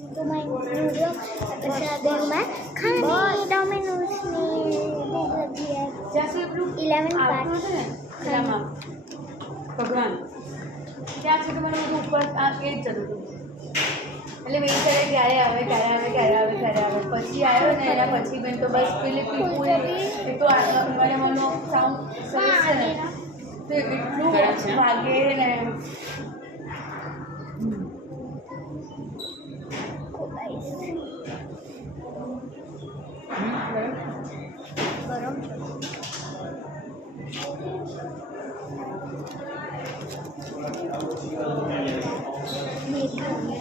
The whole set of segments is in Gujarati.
तो मैं वीडियो अच्छा देख मैं खाना डोमिनोज में भूख लगी है जैसे 11 पार्ट ભગવાન ત્યાં સુધી મને બધું ઉપર આ એ જ જતું હતું એટલે વેઇટ કરે ક્યારે આવે પછી આવ્યો ને એના પછી બેન તો બસ પેલી પીપુલ એ તો મને સાઉન્ડ સરસ છે ને તો એટલું ભાગે ને गरम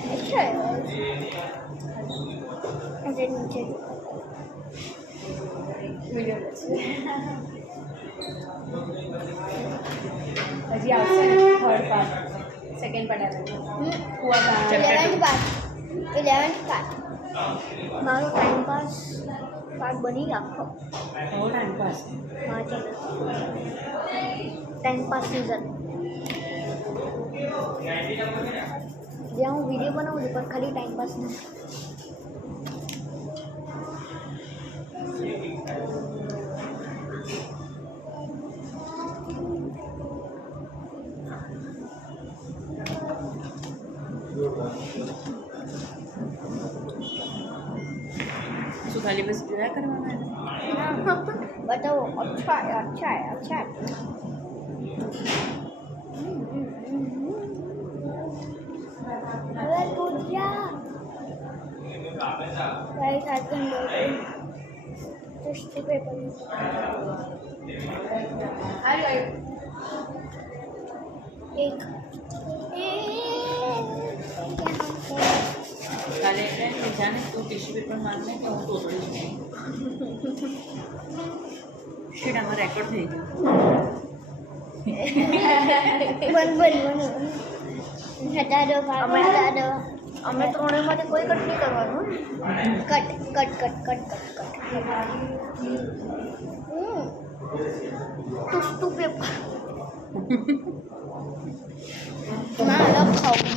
अच्छा है अरे नीचे वीडियो હજી આવશે ને થર્ડ પાર્ટ સેકન્ડ પાર્ટ આવે હુઆ પાર્ટ 11th પાર્ટ મારો ટાઈમ પાસ પાર્ટ બની રાખો ઓ ટાઈમ પાસ હા ચાલો ટાઈમ પાસ સીઝન જ્યાં હું વિડીયો બનાવું છું પણ ખાલી ટાઈમ પાસ નહીં શું ખાલી બસ જોયા કરવાના बताओ अच्छा है अच्छा है अच्छा है अरे कूद जा गाइस आज हम लोग टिश्यू पेपर एक કાલે એટલે જાણે તું ટીશ્યુ પેપર માંગને કે હું તોતડી છું શીટ આમાં રેકોર્ડ થઈ ગયું બન હટા દો હટા દો અમે ત્રણેયમાંથી કોઈ કટ નહીં કરવાનું cut cut cut cut cut cut tissue paper मैं अलग खाऊंगी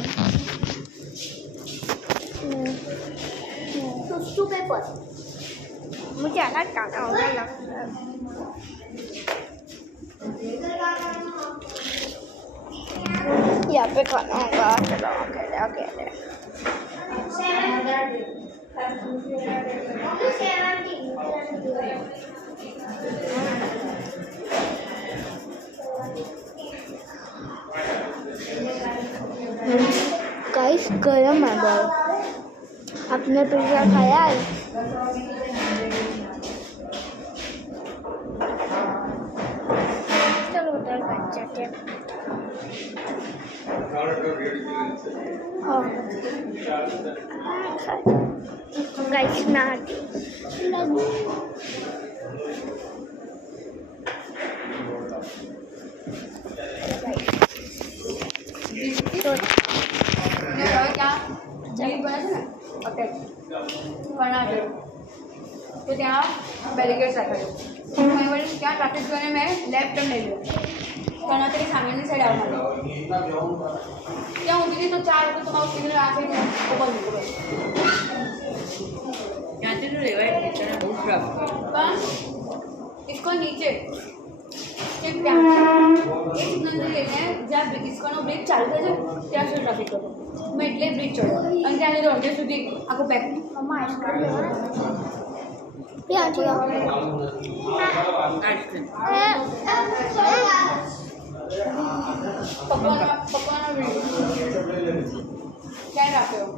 टिश्यू पेपर मुझे अलग खाना होगा अलग यहाँ पे खाना होगा चलो अकेले अकेले गाइस गरम है बहुत आपने पिज्जा खाया है चलो उधर बैठ जाते हैं हाँ गाइस मैं आती तो ત્યાં જમીન બને છે ને અટેચ કર્ણાટક તો ત્યાં બેરિકેડ રાખેલું મેં વળી ત્યાં ટ્રાફિક જોઈને મેં લેફ્ટ ટર્ન લઈ લીધો કર્ણાટકની સામેની સાઈડ આવવા ત્યાં ઊભી હતી તો 4 વખત તમારું સિગ્નલ આ સાઈડ ઓપન મૂકો બસ ત્યાંથી તો રેવાય બહુ ખરાબ પણ इसको नीचे एक सिग्नल લઈને જ્યાં ઇસ્કોનો બ્રેક ચાલુ થાય છે ત્યાં સુધી ટ્રાફિક હતો મેં એટલે બ્રેક ચડ્યો અને ત્યાં જઈને અડધે સુધી આખું પેક मम्मा आइसक्रीम यहाँ આઈસ્ક્રીમ પકવાનો ક્યાં રાખ્યો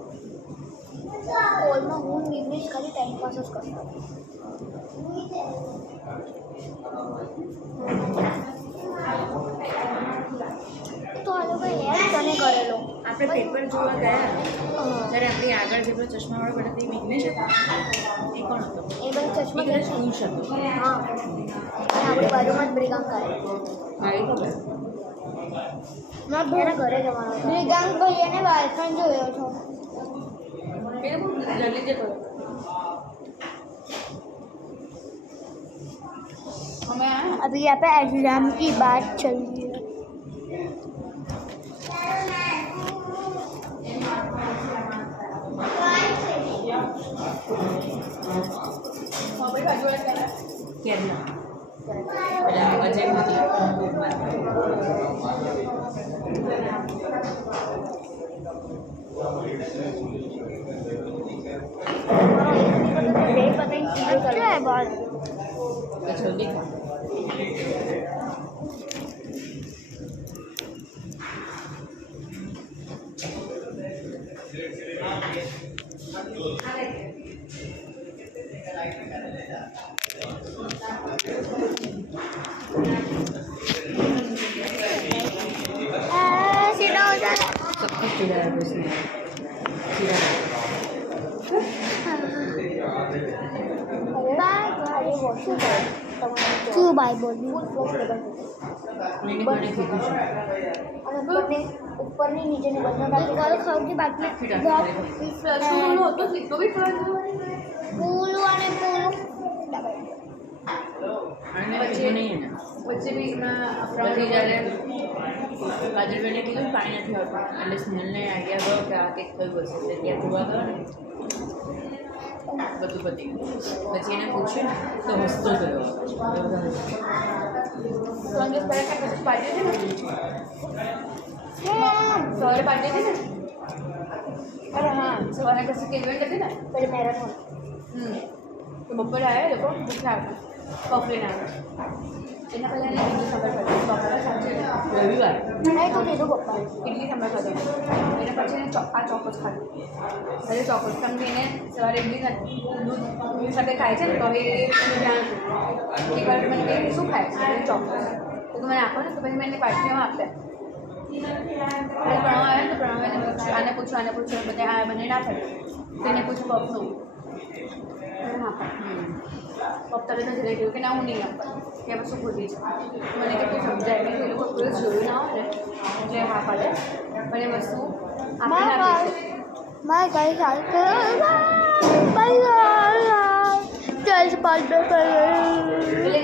ઓલમાં હું નિર્દેશ કરી ટાઈમ પાસ જ કરતો તો આ લોકો યાર તને કરેલો આપણે પેપર જોવા ગયા ત્યારે આપણી આગળ જે પેલો ચશ્માવાળો બેઠો તે વિઘ્નેશ હતા એ કોણ હતો એ બધા ચશ્મા વિઘ્નેશ ખુશ હતો હા આપણી બાજુમાં જ બ્રિગાંક આવે મારી ખબર મારા ભાઈના ઘરે જવાનો બ્રિગાંક ભાઈ એને વાલખંડ જોયો છો એ બહુ જલ્દી જતો अभी यहाँ पे एग्जाम की बात चल रही है કેરના પેલા અજય મોદી अच्छा है बहुत जल्दी खा सीधा हो जाए सब कुछ चिड़ा है उसमें चिड़ा क्यों बाय बोली मैंने कोने खींची ઉપરની નીચેની બંને ગલ ખાવતી બાકી तो भी પૂલું અને પૂલું અને પછી નહીં ને बच्चे भी પછી જ્યારે કાજલબેને કીધું પાણી નથી આવતું એટલે સ્નેહલને આઈડિયા ગયો કે આ કંઈક થયું હશે એટલે ત્યાં જોવા ગયો ને બધું પતી ગયું પછી એને પૂછ્યું ને તો હસતો ગયો मंगेश पहले क्या कुछ पार्टी थी ना सवारे पार्टी थी ना अरे हाँ सवारे कैसे के इवेंट थी ना પેલી મેરેથોન तो बप्पर आया देखो क्या कॉफी ना એના પહેલાં એને ઇડલી સાંભાર ખાધું બપોરે સાંજે રવિવાર નહીં તો કીધું પપ્પા ઇડલી સાંભાર ખાધું એના પછી એને આ ચોકોસ ખાધું અરે ચોકોસ કારણ કે એને સવારે ઇડલી દૂધ સાથે ખાય છે ને તો હવે એનું ધ્યાન એક વાર મને કહે શું ખાય છે ચોકોસ તો મને આપો ને તો પછી મેં એને પાર્ટીમાં આપ્યા પ્રણવ આવ્યા ને તો પ્રણવ એને પૂછ્યું આને પૂછ્યું બધા આ બંને ના થાય તો એને પૂછ્યું પપનું હા પપ તરત જ રહી ગયું કે ના હું નહીં આપવા કે હવે શું ખોટી છે મને કેટલું સમજાય નહીં એ લોકો કોઈ જોયું ના હોય ને એટલે હા પાડે પણ એ વસ્તુ આપણે આપી છે મારે કઈ ચાલતું 12 5 એટલે